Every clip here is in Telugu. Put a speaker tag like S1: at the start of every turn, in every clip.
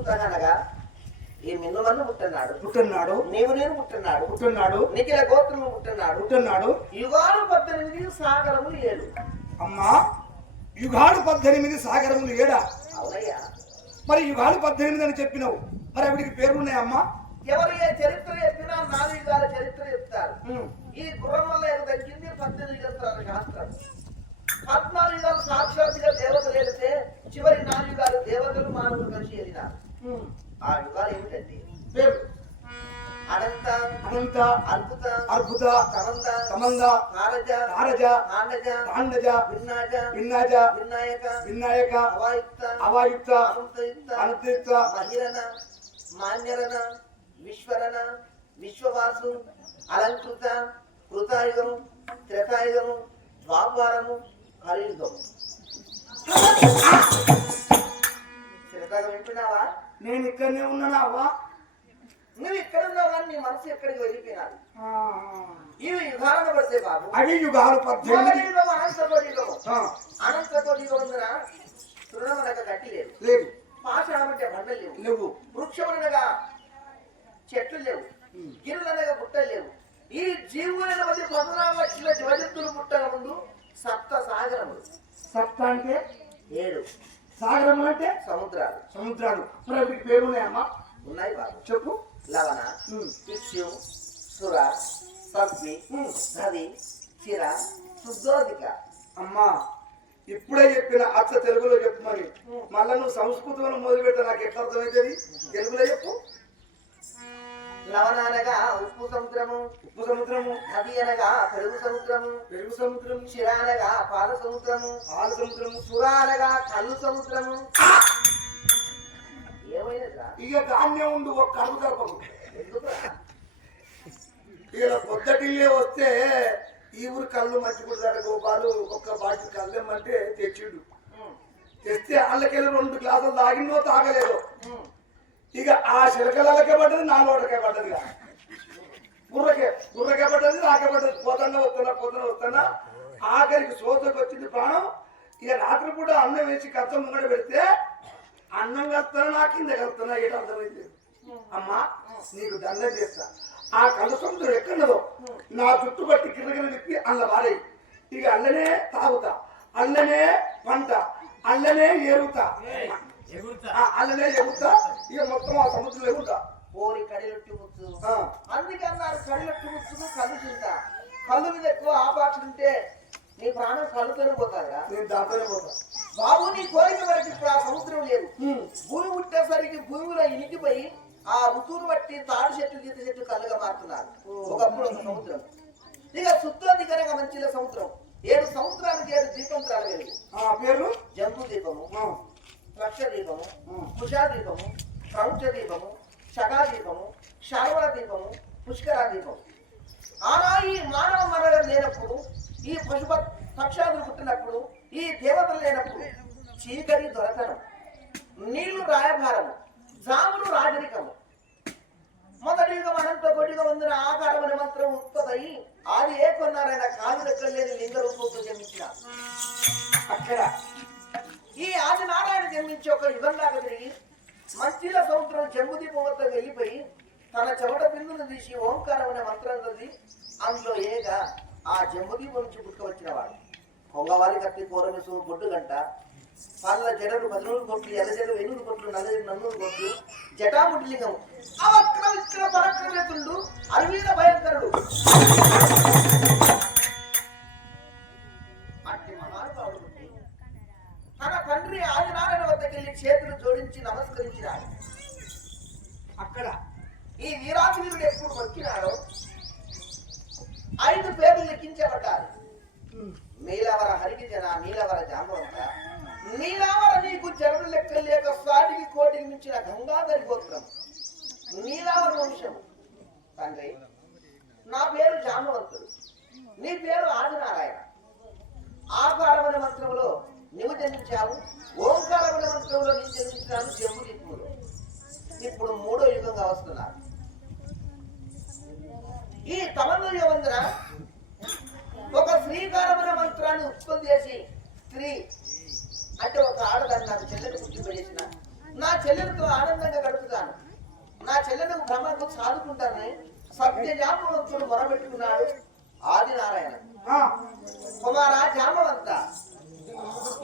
S1: పుట్టుతానగా ఈ మిన్ను మన్ను పుట్టన్నాడు.
S2: పుట్టున్నాడు.
S1: నీవు నేను పుట్టన్నాడు.
S2: పుట్టున్నాడు.
S1: నిఖిల గోత్రము పుట్టన్నాడు.
S2: పుట్టున్నాడు.
S1: యుగాలు పద్దెనిమిది సాగరములు ఏడు.
S2: అమ్మా యుగాలు పద్దెనిమిది సాగరములు ఏడా?
S1: అవునయ్యా.
S2: మరి యుగాలు పద్దెనిమిది అని చెప్పినావు. మరి అవిడికి పేర్లున్నాయమ్మా?
S1: ఎవరు ఏ చరిత్ర చెప్పినా నాలుగు యుగాల చరిత్ర చెప్తారు. ఈ గుర్రం వల్ల ఏదో తగ్గింది పద్దెనిమిది యుగాలు శాస్త్రం పద్నాలుగు యుగాలు సాక్షాత్తుగా దేవతలు వెళితే చివరి నాలుగు యుగాలు దేవతలు మానవులు కలిసి వెళ్ళినారు ఆ యుగాలు ఏమిటండి?
S2: పేరు
S1: అనంత
S2: అనంత
S1: అద్భుత
S2: అద్భుత
S1: సమంత
S2: సమంద
S1: కారజ
S2: కారజ
S1: కాండజ
S2: తాండజ
S1: విన్నాజ
S2: విన్నాజ
S1: వినాయక
S2: వినాయక
S1: అవాయుక్త
S2: అవాయుక్త
S1: అనంతయుక్త
S2: అనంతయుక్త
S1: మహిరణ మాన్యరణ విశ్వరణ విశ్వవాసు అలంకృత కృతాయుగము త్రేతాయుగము ద్వాపారము కలియుగము.
S2: నేను ఇక్కడనే ఉన్నానా అవ్వా?
S1: నువ్వు ఇక్కడ ఉన్నావు కానీ నీ మనసు ఎక్కడికి వెళ్ళిపోయినాడు ఇవి యుగాలను పడితే బాబు.
S2: అవి యుగాలు పద్దెనిమిది.
S1: యుగం అనంత యుగము
S2: ఆ,
S1: అనంత యుగం ఉందిన తృణమనక గట్టి లేదు
S2: లేదు
S1: పాషాణం అంటే బండలు లేవు.
S2: లేవు.
S1: వృక్షములనగా చెట్లు లేవు. గిరులనగా పుట్టలు లేవు. ఈ జీవుల మధ్య పద్నాలుగు లక్షల జవజత్తులు పుట్టక ముందు సప్త సాగరములు.
S2: సప్త అంటే?
S1: ఏడు.
S2: సాగరం అంటే
S1: సముద్రాలు.
S2: సముద్రాలు. మరి అవిడికి పేర్లున్నాయమ్మా?
S1: ఉన్నాయి బాబు.
S2: చెప్పు.
S1: లవణ. ఇక్షు సుర పద్మి నది చిర శుద్ధోదిక.
S2: అమ్మా ఇప్పుడే చెప్పిన అచ్చ తెలుగులో చెప్పు మరి. మళ్ళా నువ్వు సంస్కృతంలో మొదలు పెడితే నాకు ఎట్లా అర్థమవుతుంది తెలుగులో చెప్పు.
S1: లవణ అనగా ఉప్పు సముద్రము
S2: ఉప్పు సముద్రము
S1: నది అనగా పెరుగు సముద్రము
S2: పెరుగు సముద్రము
S1: చిర అనగా పాల సముద్రము
S2: పాల సముద్రము
S1: సుర అనగా కళ్ళు సముద్రము. ఏమైనదిరా
S2: ఇక ధాన్యం ఉండు అడుగు జరపకు
S1: ఎందుకురా?
S2: ఇక పొద్దటిల్లే వస్తే ఈ ఊరు కళ్ళు మర్చిపోతాడు గోపాలు ఒక్క బాటి కళ్ళెమ్మంటే తెచ్చిండు. తెస్తే వాళ్ళకెళ్ళి రెండు గ్లాసులు తాగినో తాగలేదు. ఇక ఆ చిలకలకే పడ్డది నా లోటకే పడ్డది. గుర్రకే గుర్రకే పడ్డది నాకే పడ్డది. పోతున్నా వస్తున్నా పోతున్నా వస్తున్నా ఆఖరికి సోదరికి వచ్చింది ప్రాణం. ఇక రాత్రి పూట అన్నం వేసి కచ్చ ముంగడ పెడితే అన్నం కలుస్తున్నా నా కింద కలుస్తున్నా ఏంటి అర్థమైంది. అమ్మా నీకు దండం చేస్తా. ఆ కళ్ళ సముద్రం ఎక్కడదో నా చుట్టు పట్టి గిరగిర తిప్పి అల్ల వారై ఇక అల్లనే తాగుతా అల్లనే పంట అల్లనే ఏరుతా ఆ అల్లనే ఎగుతా ఇక మొత్తం ఆ సముద్రం ఎగుతా
S1: కోరి కడిలొట్టి ముచ్చు అందుకే అన్నారు కళ్ళొట్టి ముచ్చుకు కళ్ళు తింటా. కళ్ళు మీద ఎక్కువ ఆపాక్ష ఉంటే నీ ప్రాణం కళ్ళుతోనే పోతారా
S2: నేను దాంతోనే పోతా.
S1: బాబు నీ కోరిక వరకు ఇప్పుడు ఆ సముద్రం లేదు. భూమి పుట్టేసరికి భూమిలో ఇనికిపోయి ఆ ఋతువును బట్టి తాడు చెట్టు గీత చెట్టు కళ్ళుగా మారుతున్నారు. ఒకప్పుడు ఒక సముద్రం. ఇక శుద్ధోది కనుక మంచిల సముద్రం. ఏడు సముద్రానికి ఏడు దీపంత్రాలు వెలుగు
S2: ఆ పేరు
S1: జంతు దీపము లక్ష దీపము. కుషా దీపము ప్రౌఢ దీపము శగా దీపము శారవణ దీపము పుష్కర దీపము ఆనా ఈ మానవ మనలు లేనప్పుడు ఈ పశు పక్షాదులు పుట్టినప్పుడు ఈ దేవతలు లేనప్పుడు చీకటి దొరకడం నీళ్ళు రాయభారము జాములు రాజరికము. మొదటి యుగం అనంత కొడిగా ఉందిన ఆకారమని మంత్రం ఉత్పత్తి ఆది ఏ కొన్నారైనా కాదు లెక్కలు లేని లింగ రూపంతో జన్మించిన.
S2: అక్కడ
S1: ఈ ఆది నారాయణ జన్మించి ఒక యుగం తిరిగి మంచిల సముద్రం జంబుదీపం వద్దకు వెళ్ళిపోయి తన చెమట బిందును తీసి ఓంకారం అనే మంత్రం చదివి అందులో ఏగా ఆ జంబుదీపం నుంచి పుట్టుకొచ్చిన వాడు. కొంగవారి కత్తి కూరమిసు బొడ్డు గంట పళ్ళ జడలు పదినూరు కొట్లు ఎర్ర జడలు ఎనిమిది కొట్లు నల్ల నన్నూరు కొట్లు జటాముడి లింగం అవక్ర విక్ర పరక్రమేతుండు అరవీన భయంకరుడు. చేతులు జోడించి నమస్కరించినాడు.
S2: అక్కడ
S1: ఈ వీరాజు ఎప్పుడు వచ్చినాడో ఐదు పేర్లు లెక్కించబడ్డారు
S2: హ్మ్.
S1: నీలవర హరిగిజన నీలవర జాంబవంత నీలావర నీకు జనులు లెక్క లేక స్వాటికి కోటికి మించిన గంగాధరి గోత్రం. నీలావర వంశం. తండ్రి నా పేరు జాంబవంతుడు. నీ పేరు ఆదినారాయణ. ఆకారమైన మంత్రంలో నువ్వు జన్మించావు ఓంకారమైన మంత్రంలో నేను జన్మించినాను జమ్ము దిక్కులు ఇప్పుడు మూడో యుగంగా వస్తున్నారు. ఈ తమను యుగందున ఒక శ్రీకారమైన మంత్రాన్ని ఉత్పత్తి చేసి స్త్రీ అంటే ఒక ఆడదాన్ని నాకు చెల్లెలు పుట్టింపజేసిన నా చెల్లెలతో ఆనందంగా గడుపుతాను. నా చెల్లెలు బ్రహ్మకు సాదుకుంటానని సత్య జామవంతుడు మొరబెట్టుకున్నాడు ఆదినారాయణ కుమార జామవంత.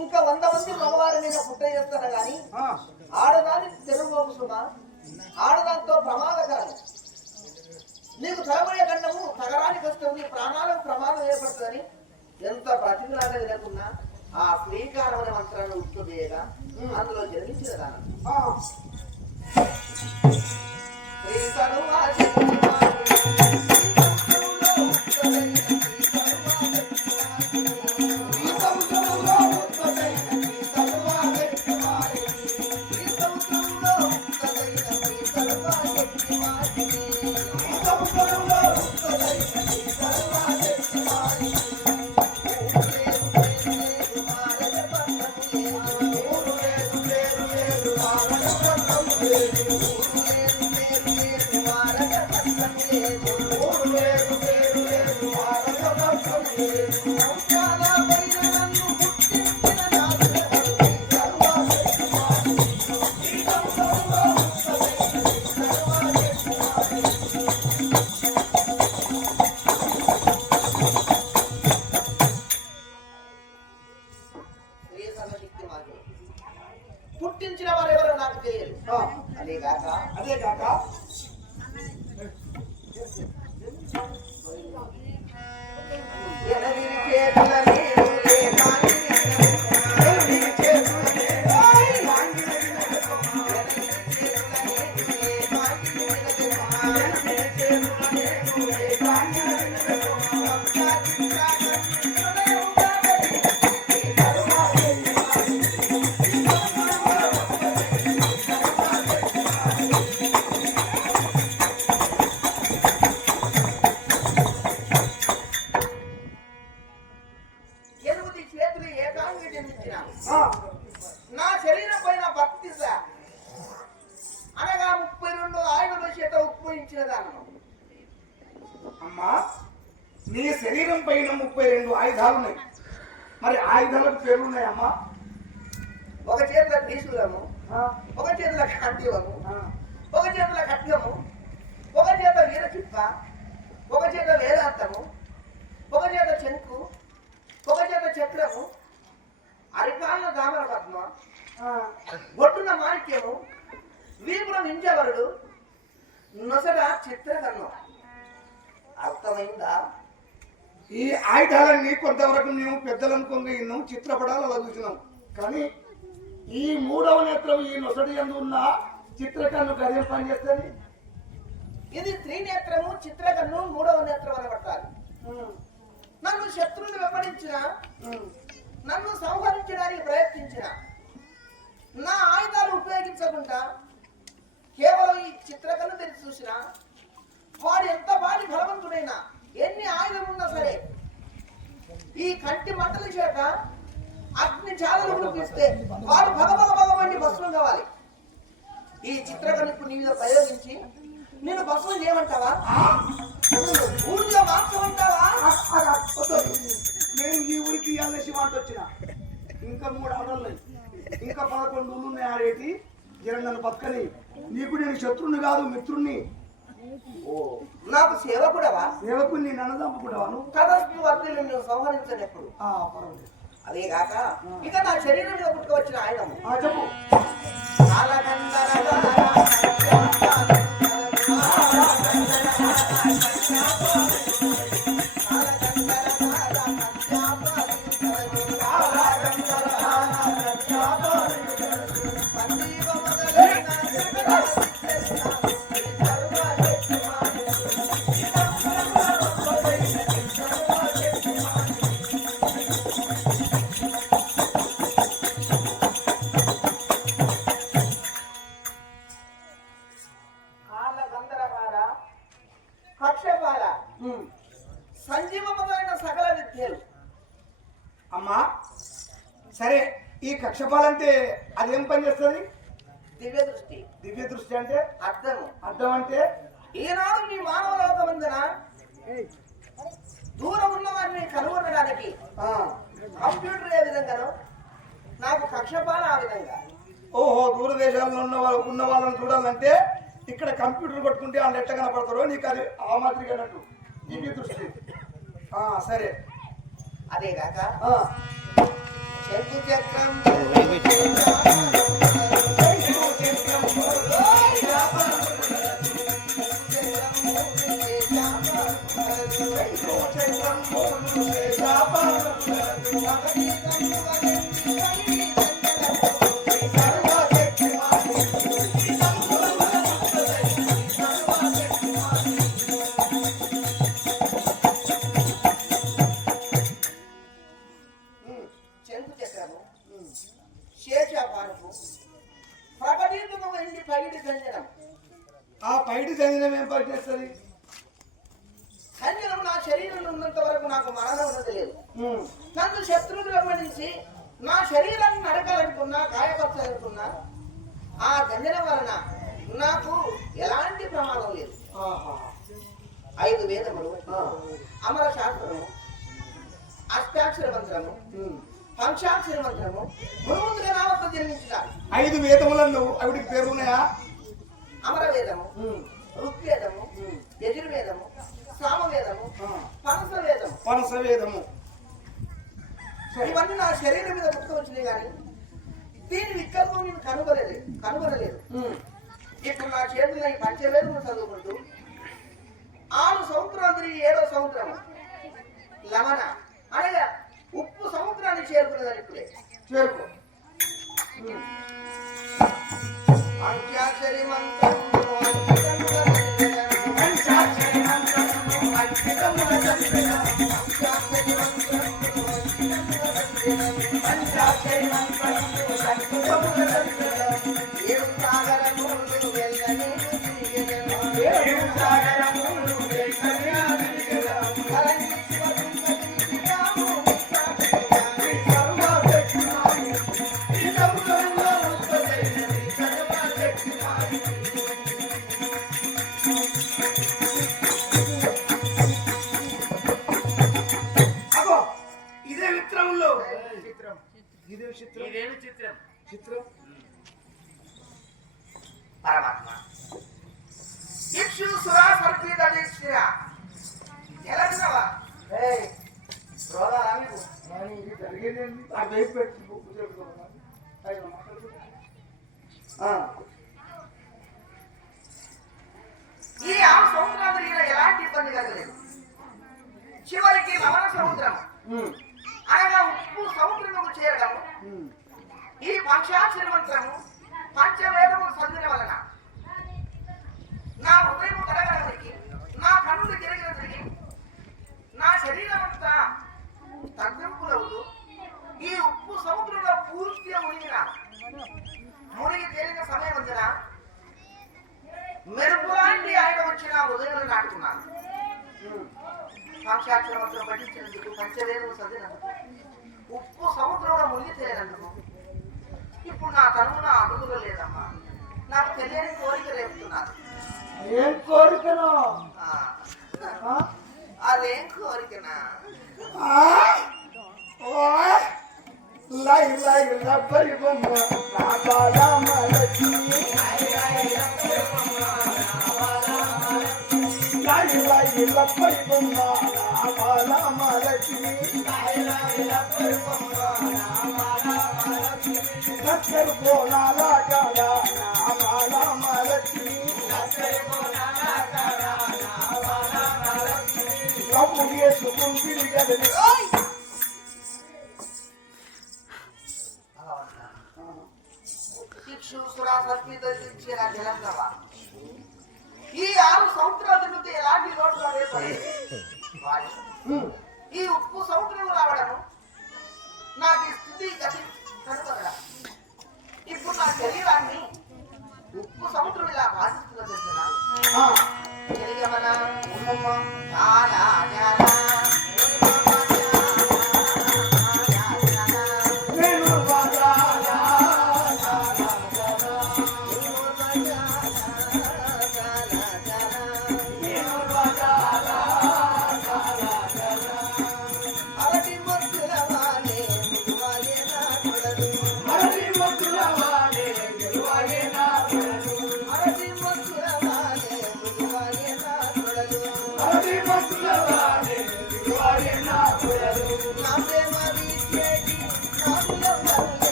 S1: ఇంకా వంద మంది మగవారి నేను పుట్ట చేస్తాను గాని
S2: ఆ,
S1: ఆడదానికి తెరుగోపు సుమ. ఆడదాంతో ప్రమాదకరం నీకు తగబోయే గండము తగరానికి వస్తుంది ప్రాణాలకు ప్రమాదం ఏర్పడుతుందని ఎంత ప్రతిలాగా వినకున్నా ఆ శ్రీకారం అనే మంత్రాన్ని ఉత్తు చేయగా అందులో జన్మించిన దానం. శ్రీ సర్వాశక్తి పట్టం ఈ
S2: ఆయుధాలన్నీ కొంతవరకు మేము పెద్దలనుకోగా విన్నాం చిత్రపటాలు అలా చూసినాం. కానీ ఈ మూడవ నేత్రం ఈ నొసటి ఎందు ఉన్న చిత్రకన్ను అదేం పని చేస్తుంది
S1: ఇది త్రినేత్రము చిత్రకన్ను మూడవ నేత్రం అనబడతారు. నన్ను శత్రువులు వెంబడించిన నన్ను సంహరించడానికి ప్రయత్నించిన నా ఆయుధాలు ఉపయోగించకుండా కేవలం ఈ చిత్రకన్ను తెరిచి చూసిన వాడు ఎంత బాడి బలవంతుడైనా ఎన్ని ఆయుధం ఉన్నా సరే ఈ కంటి మంటల చేత అగ్ని జాలలు ఉడిపిస్తే వాడు భగవల భగవండి భస్మం కావాలి. ఈ చిత్రకన్ను ఇప్పుడు నీ మీద ప్రయోగించి నేను భస్మం చేయమంటావా? ఊరిలో మార్చమంటావా?
S2: నేను ఈ ఊరికి ఇవాళ శివాంట వచ్చిన. ఇంకా మూడు ఆటలు ఇంకా పదకొండు ఊళ్ళు ఉన్నాయి ఆడేటి. జగన్ నన్ను పక్కని నీకు నేను శత్రుని కాదు మిత్రుణ్ణి.
S1: నాకు సేవకుడవా?
S2: సేవకు నీ నన్నదంపు కూడా
S1: తదస్సు వర్గలు నేను సంహరించను ఎప్పుడు
S2: పర్వాలేదు
S1: అదే కాక ఇక నా శరీరం మీద పుట్టుకొచ్చిన ఆయనము.
S2: ఆ, చెప్పు.
S1: పక్షపాల. సంజీవములైన సకల విద్యలు.
S2: అమ్మా సరే ఈ కక్షపాలంటే అదేం పని చేస్తుంది?
S1: దివ్య దృష్టి.
S2: దివ్య దృష్టి అంటే?
S1: అర్థం
S2: అర్థం అంటే?
S1: ఈనాడు మీ మానవ లోకమందున దూరం ఉన్న వారిని కనుగొనడానికి కంప్యూటర్ ఏ విధంగా నాకు కక్షపాల ఆ విధంగా.
S2: ఓహో దూరదేశాల్లో ఉన్న వాళ్ళు ఉన్న వాళ్ళని చూడాలంటే ఇక్కడ కంప్యూటర్ కొట్టుకుంటే ఆ లెట్ట కనపడతారో నీకు అది ఆ మాదిరిగా అన్నట్టు. నీకు దృష్టి. సరే.
S1: అదే కాక Thank
S2: you.
S1: యజుర్వేదము సామవేదము
S2: పనసవేదము. పనసవేదము.
S1: ఇవన్నీ నా శరీరం మీద పుట్టుకొచ్చినాయి కానీ దీని వికల్పం నేను కనుగొనలేదు. కనుగొనలేదు ఇప్పుడు నా చేతుల్లో ఈ పంచవేదము చదువుకుంటూ ఆరు సంవత్సరాలు ఏడో సంవత్సరం లవణ. అనగా ఉప్పు సముద్రాన్ని చేరుకున్నదని ఇప్పుడే.
S2: చేరుకో.
S1: అంత్య Thank you. లక్షలు కోలాలా కాదా అమాలా మహాలక్ష్మి కమ్ము చేసుకుంటుంది కదండి ఈ ఆరు సంవత్సరాల నుండి ఎలాంటి లోటు ఈ ఉప్పు సముద్రం రావడము నాకు ఈ స్థితి కనుక ఇప్పుడు నా శరీరాన్ని ఉప్పు సముద్రం ఇలా భాషిస్తున్నా
S2: తెలుసు
S1: చాలా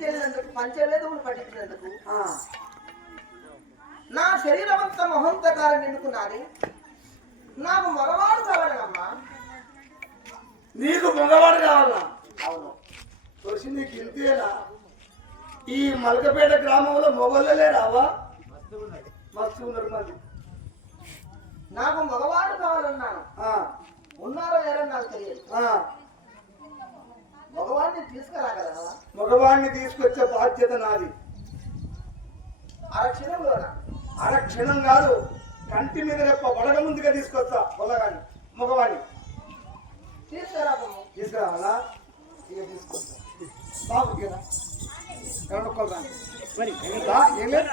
S1: తేలినందుకు పంచవేదములు పట్టించినందుకు. నా శరీరమంతా మొహంతకారం నిండుకున్నది. నాకు మగవాడు కావాలనమ్మా.
S2: నీకు మగవాడు కావాలా?
S1: అవును.
S2: తోసి నీకు ఇంతేనా? ఈ మలకపేట గ్రామంలో మొగళ్ళలే రావా మస్తు ఉన్నారు మరి.
S1: నాకు మగవాడు కావాలన్నాను. ఉన్నారో లేరో నాకు తెలియదు. మగవాడిని తీసుకురాగలవా
S2: మగవాడిని తీసుకొచ్చే బాధ్యత నాది.
S1: అరక్షణంలోన?
S2: అర క్షణం కాదు కంటి మీద రేపు వడగ ముందుగా తీసుకొస్తా పొలగాని మగవాడిని.
S1: తీసుకురాబమ్మ
S2: తీసుకురావాలా ఇక తీసుకొస్తా. బాబు కదా ఎవరు ఏంటా? ఏం లేదు?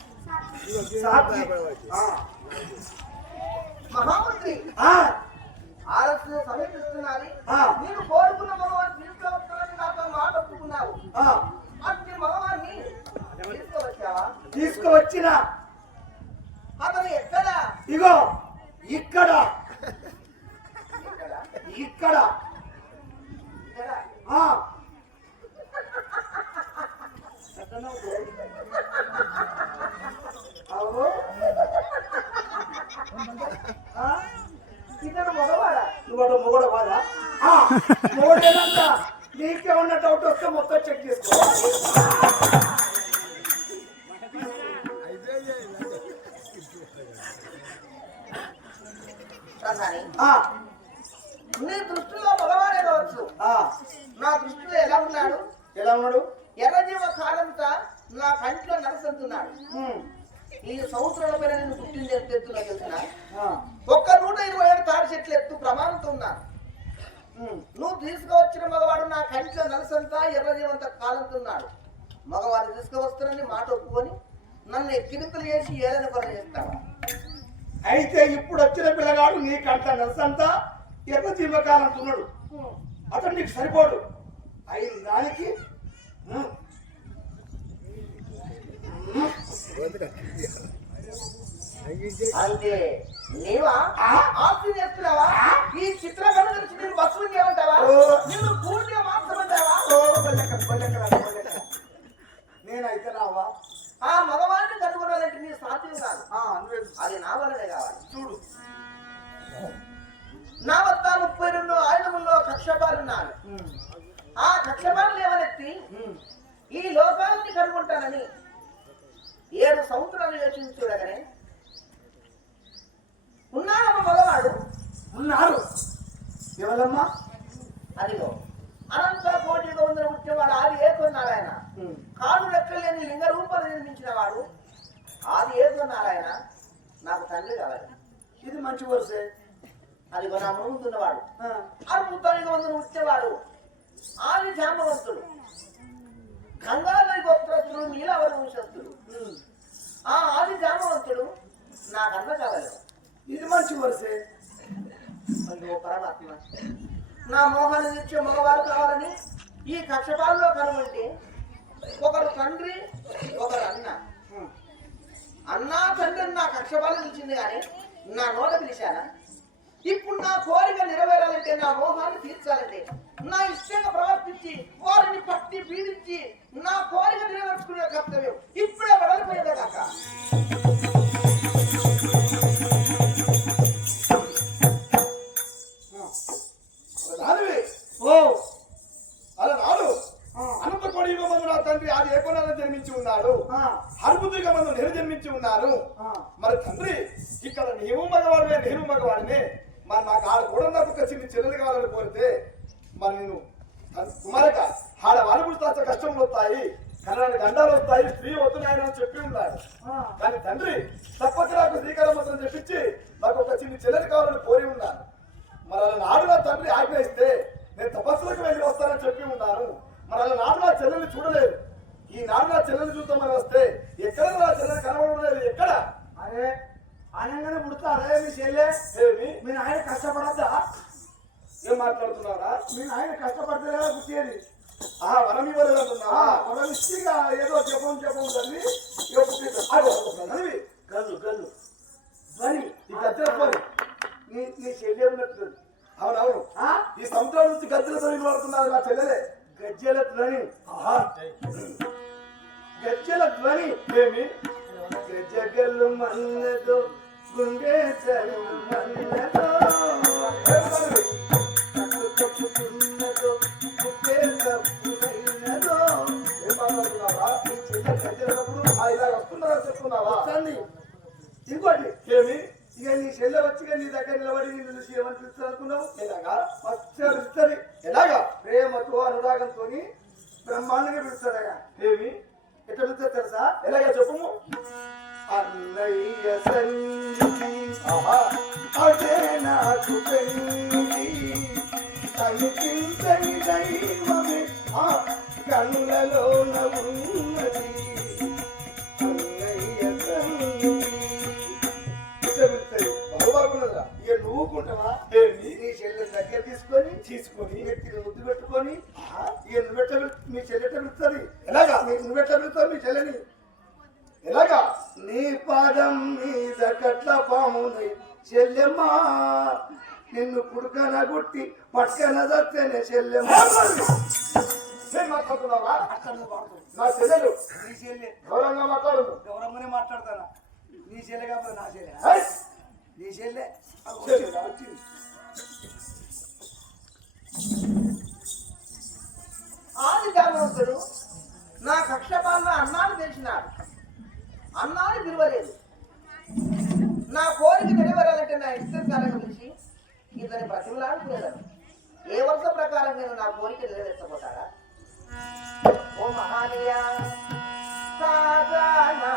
S1: మహామంత్రి. ఆలస్యం సమీపిస్తున్నది. నేను కోరుకున్న మగవాడిని తీసుకువస్తానని నాతో మాట ఒప్పుకున్నావు. అట్టి మగవాడిని తీసుకువచ్చావా
S2: తీసుకువచ్చిన
S1: అతను ఎక్కడ
S2: ఇగో ఇక్కడ ఇక్కడ ఆ.
S1: ఇతను మగవాడా?
S2: నువ్వు అటు మొగడ వాదా మొగడేనంట నీకేమన్నా డౌట్ వస్తే మొత్తం చెక్ చేసుకో.
S1: నీ దృష్టిలో మగవాడే కావచ్చు. నా దృష్టిలో ఎలా ఉన్నాడు?
S2: ఎలా ఉన్నాడు?
S1: ఎర్రజీవ కాలంతా నా కంట్లో నరసంతున్నాడు. ఈ సంవత్సరాల పైన నేను పుట్టింది ఎంత ఎత్తున్నా తెలిసిన? ఒక్క నూట ఇరవై ఏడు తాడి చెట్లు ఎత్తు ప్రమాణంతో ఉన్నాను. నువ్వు తీసుకువచ్చిన మగవాడు నా కంట్లో నలసంతా ఎర్రజీవంత కాలంతున్నాడు మగవాడిని తీసుకువస్తానని మాట ఒప్పుకొని నన్ను ఎక్కిరింతలు చేసి ఏదైనా పని చేస్తావా?
S2: అయితే ఇప్పుడు వచ్చిన పిల్లగాడు నీకంట నరసంతా ఎర్ర జీవకాలం అంటున్నాడు అతను నీకు సరిపోడు. అయిన దానికి
S1: అంటే నీవా? ఆస్తి చేస్తున్నావా ఈ చిత్రకళ నుంచి నేను బస్సు చేయమంటావా. నిన్ను పూర్తిగా మార్చమంటావా.
S2: నేనైతే రావా?
S1: ఆ మగవాడిని కనుగొనాలంటే నీ సాధ్యం కాదు. అది నా వల్లనే కావాలి.
S2: చూడు.
S1: నా వద్ద ముప్పై రెండు ఆయుధముల్లో కక్షపాలున్నారు
S2: ఉమ్,
S1: ఆ కక్షపాలు
S2: ఉమ్.
S1: ఈ లోకాలని కనుగొంటానని ఏడు సంవత్సరాలు యోచించి చూడగానే ఉన్నాడమ్మ మగవాడు.
S2: ఉన్నారు. ఎవరమ్మా?
S1: అదిగో అనంత కోటి వందల పుట్టినవాడు ఆది ఏకో నారాయణ
S2: ఉమ్.
S1: కాదు లెక్కలేని లింగ రూపాలు నిర్మించిన వాడు. ఆది నారాయణ నాకు తండ్రి కావాలి.
S2: ఇది మంచి వరుసే
S1: అదిగో నా ముందున్నవాడు అద్భుతానికి వందలు పుట్టినవాడు ఆది జాంబవంతుడు గంగాధరి నీలవరి వంశస్థుడు
S2: ఉమ్.
S1: ఆ ఆది జాంబవంతుడు నాకన్న కావాలి
S2: ఇది మంచి వరుసే.
S1: పరమాత్మ. నా మోహాన్ని తెచ్చే మగవారు కావాలని ఈ కక్షపాలలో కనుమంటే ఒకరు తండ్రి ఒకరు అన్న. అన్నా తండ్రి నా కక్షపాలు ఇచ్చింది కానీ నా నోట పిలిచానా ఇప్పుడు నా కోరిక నెరవేరాలంటే నా మోహాన్ని తీర్చాలంటే నా ఇష్టంగా ప్రవర్తించి వారిని పట్టి పీడించి నా కోరిక నెరవేర్చుకునే కర్తవ్యం.
S2: మీ చెల్లె మీ నాయన కష్టపడద్దా?
S3: ఏం మాట్లాడుతున్నారా
S2: మీ నాయన కష్టపడితే కదా పుట్టేది
S3: ఆ వరం ఇవ్వలేదంటున్నావా
S2: మొదలిస్తిగా ఏదో చెప్పం చెప్పం తల్లి
S3: చదివి.
S2: గల్లు గల్లు. ధ్వని
S3: ఈ గద్దెల పని
S2: నీ నీ చెల్లె ఉన్నట్టుంది
S3: అవునవును.
S2: ఆ?
S3: ఈ సముద్రం నుంచి గద్దెల పని వాడుతున్నారు నా చెల్లెలే?
S2: గజ్జెల ధ్వని.
S3: ఆహా.
S2: గజ్జెల ధ్వని.
S3: ఏమి?
S2: గజ్జగల్లు మన్నదో ఇంకోటి
S3: ఏమి?
S2: ఇక నీ చెల్లె వచ్చి నీ దగ్గర నిలబడి నిన్ను చూసి ఏమని పిలుస్తుంది అనుకున్నావు?
S3: ఎలాగా?
S2: మస్తు పిలుస్తుంది
S3: ఎలాగా?
S2: ప్రేమతో అనురాగంతో బ్రహ్మాండంగా పిలుస్తాడగా
S3: ఏమి?
S2: ఎట్లా పిలుస్తుంది తెలుసా?
S3: ఎలాగా చెప్పుము
S2: అన్నయ్య సన్నిధి. అదే నాకు పెళ్ళి. కనిపించని దైవమే ఆ కళ్ళలోన ఉన్నది అన్నయ్య సన్నిధి.
S3: బాగున్నదా
S2: ఇక నువ్వుకుంటావా?
S3: ఏమి
S2: నీ చెల్లె దగ్గర తీసుకొని
S3: తీసుకొని.
S2: నెత్తిని ముద్దు పెట్టుకొని ఇక నువ్వెట్ట పిలు- మీ చెల్లెట పిలుస్తుంది
S3: ఎలాగా?
S2: నువ్వెట్లా పిలుస్తావు మీ చెల్లెని?
S3: ఎలాగా?
S2: నీ పాదం మీద కట్ల పాముని చెల్లెమ్మా నిన్ను పుడకన గుట్టి పక్కన దత్తనే చెల్లెమ్మా.
S3: మాట్లాడుతున్నావా నా చెల్లెలు.
S2: నీ చెల్లె.
S3: గౌరవంగా మాట్లాడు.
S2: గౌరమ్మనే మాట్లాడతానా? నీ చెల్లె కాకపోతే నా చెల్లె! నీ చెల్లె? వచ్చింది.
S1: అన్నాడు నా కోరిక నెరవేరాలంటే నా ఇష్టకాలను పిలిచి ఇతని ప్రతిమలాడుకునేదాను ఏ వరుస ప్రకారం నేను నా కోరిక నెరవేర్చబోతాడా? ఓ మహానీయ సాధనా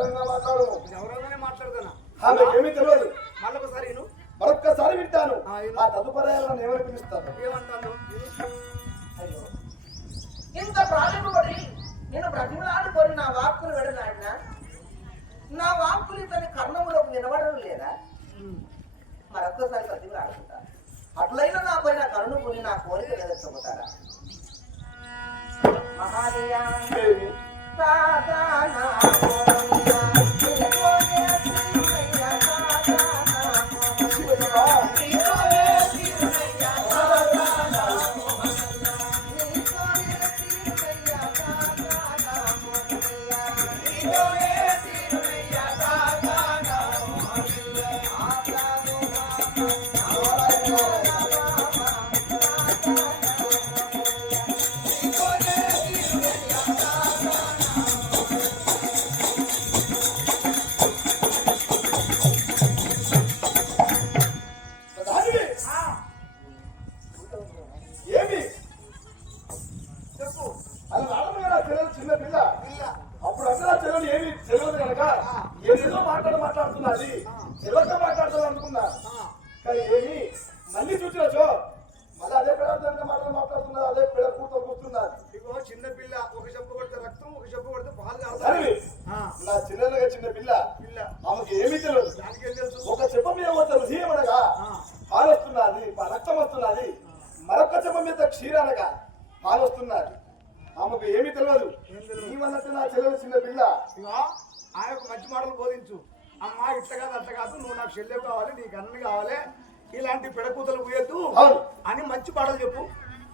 S2: ఎవరైనా మాట్లాడతానా
S3: ఆమెకి ఏమీ తెలియదు
S2: మళ్ళొకసారి.
S3: మరొక్కసారి వింటాను.
S2: ఆ,
S3: తదుపరి ఎవరు పిలుస్తాను
S2: ఏమంటాను?
S4: ఆమెకు ఏమీ తెలియదు. నీవన్నట్టు నా చెల్లెలు చిన్న పిల్ల.
S2: ఇగో ఆయనకు మంచి మాటలు బోధించు. అమ్మా ఇట్లా కాదు అట్లా కాదు నువ్వు నాకు చెల్లెవు కావాలి నీకు అన్నది కావాలి ఇలాంటి పెడకూతలు పోయొద్దు. అని మంచి పాటలు చెప్పు.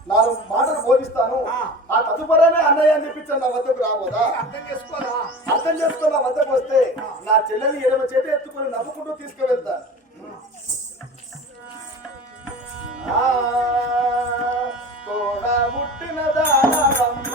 S4: నాలుగు మాటలు బోధిస్తాను.
S2: ఆ.
S4: ఆ తదుపరనే అన్నయ్య అని చెప్పించాను నా వద్దకు రాబోదా?
S2: అర్థం చేసుకోదా
S4: అర్థం చేసుకుని నా వద్దకు వస్తే నా చెల్లెని ఎడమ చేతి ఎత్తుకొని నవ్వుకుంటూ తీసుకువెళ్తాను. ఆ, తోడ
S3: పుట్టిన దానమ్మ